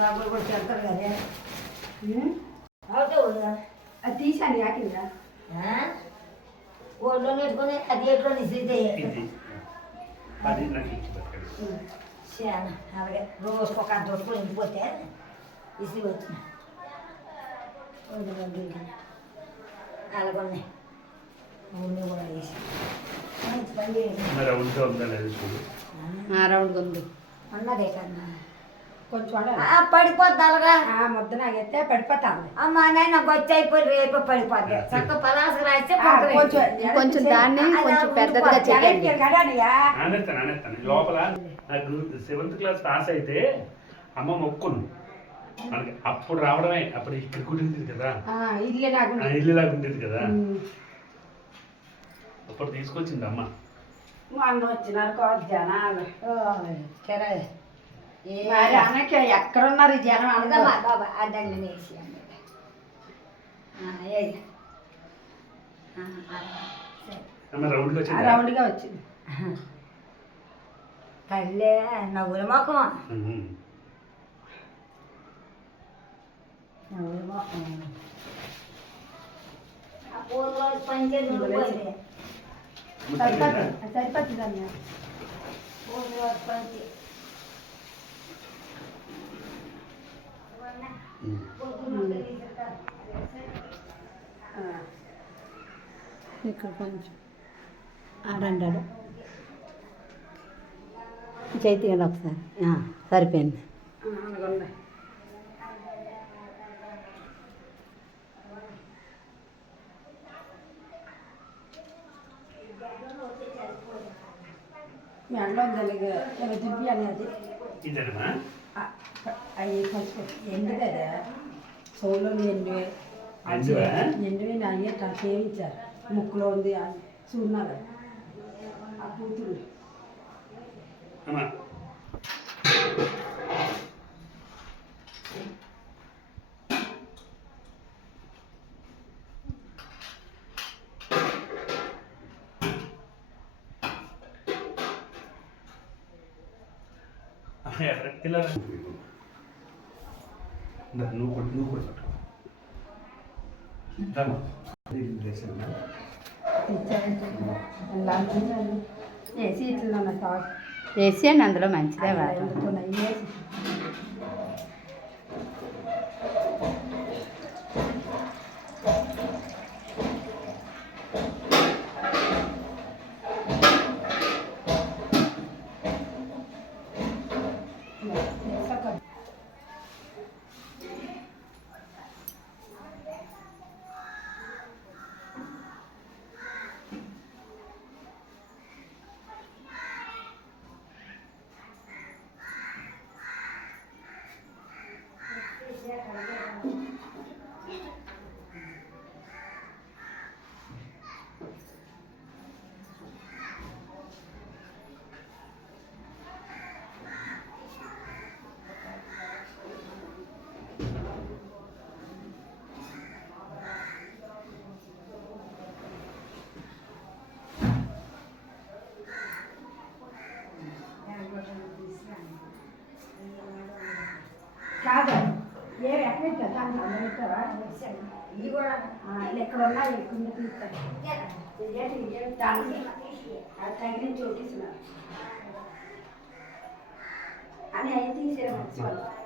రాబోలు కూడా చెప్తారు కదా అది తీసాను యాకిందా ఒళ్ళో పెట్టుకొని అది ఎట్లో నిశ్చితే అలాగే రోజుకు ఒక అర్ధ రోజు ఇంటిపోతే ఇసి వచ్చిన అలాగొన్నాయి ఊళ్ళో కూడా వేసి మంచి పని చేసి రౌండ్గా ఉంది ఉన్నదే కన్నా కొంచెం పడిపోద్ది అలాగా ముద్ద నాగైతే పడిపోతాను అమ్మా నాయన గొచ్చి అయిపోయి రేపు పడిపోద్ది చక్క పలాసు రాస్తే కొంచెం దాన్ని కొంచెం పెద్దదిగా చేయండి లోపల నాకు 7th క్లాస్ పాస్ అయితే అమ్మ మొక్కును మనకి అప్పుడు రావడమే అప్పుడు ఇక్కడ ఉండేది కదా ఇల్లు లాగా ఉండేది కదా అప్పుడు తీసుకొచ్చింది అమ్మ మొన్న వచ్చినారు జనాలు మరి అనక ఎక్కడున్నారు ఈ జనం అనదమ్మా బాబా అదండి నేసి రౌండ్గా వచ్చింది కళ్ళే నవ్వుల మొఖం నవ్వుల మొఖం ఆ పూర్వ రోజు పంచేది సరిపోతుంది అన్న పూర్వ రోజు పంచి ఇక్కడ కొంచెం ఆడండాడు చైతన్య ఒకసారి సరిపోయింది మీ అంట్లో దింపి అనేది అవి కొంచెం ఎండు కదా సోలో ఎండువే ఎండువే నాయే చేయించారు ముక్కులో ఉంది చూన్నారు ఆ కూతురు ఏసీ ఇట్లా ఏసీ అండి అందులో మంచిదే కాదు ఏ ఎక్కడ ఇది కూడా ఎక్కడ ఉన్నా ఎక్కువ తీస్తాను తగిన చోటిస్తున్నారు అని అయితే తీసేయాలి